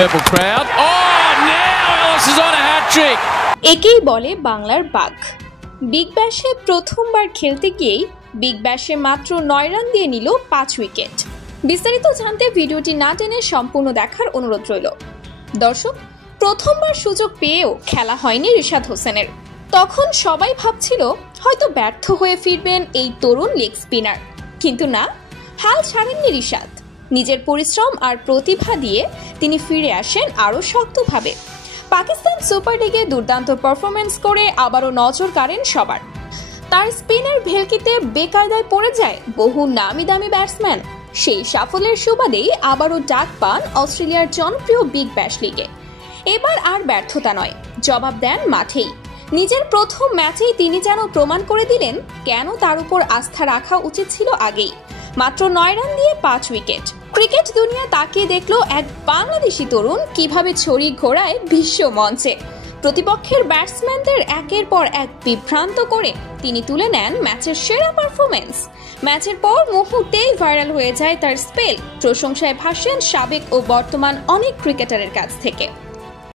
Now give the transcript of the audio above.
purple crowd. Oh, now Ellis is on a hat-trick. একেই বলে বাংলার বাঘ। বিগ ব্যাশে প্রথমবার খেলতে গিয়েই বিগ ব্যাশে মাত্র 9 রান দিয়ে নিল 5 উইকেট। বিস্তারিত জানতে ভিডিওটি না টেনে সম্পূর্ণ দেখার অনুরোধ রইল। দর্শক, প্রথমবার সুযোগ পেয়েও খেলা হয়নি রিশাদ হোসেনের। তখন সবাই ভাবছিল হয়তো ব্যর্থ হয়ে ফিরবেন এই তরুণ লেগ স্পিনার, কিন্তু না, হাল ছাড়েননি রিশাদ। নিজের পরিশ্রম আর প্রতিভা দিয়ে তিনি ফিরে আসেন আরও শক্তভাবে। পাকিস্তান সুপার লিগে দুর্দান্ত পারফরমেন্স করে আবারও নজর কাড়েন সবার। তার স্পিনের ভেলকিতে বেকায়দায় পড়ে যায় বহু নামি দামি ব্যাটসম্যান। সেই সাফল্যের সুবাদেই আবারও ডাক পান অস্ট্রেলিয়ার জনপ্রিয় বিগ ব্যাশ লিগে। এবার আর ব্যর্থতা নয়, জবাব দেন মাঠেই। নিজের প্রথম ম্যাচেই তিনি যেন প্রমাণ করে দিলেন কেন তার উপর আস্থা রাখা উচিত ছিল আগেই। মাত্র 9 রান দিয়ে 5 উইকেট। ক্রিকেট দুনিয়া তাকিয়ে দেখলো এক বাংলাদেশি তরুণ কিভাবে ছড়ি ঘোরায় বিশ্ব মঞ্চে। প্রতিপক্ষের ব্যাটসম্যানদের একের পর এক বিভ্রান্ত করে তিনি তুলে নেন ম্যাচের সেরা পারফরমেন্স। ম্যাচের পর মুহূর্তেই ভাইরাল হয়ে যায় তার স্পেল। প্রশংসায় ভাসেন সাবেক ও বর্তমান অনেক ক্রিকেটারের কাছ থেকে।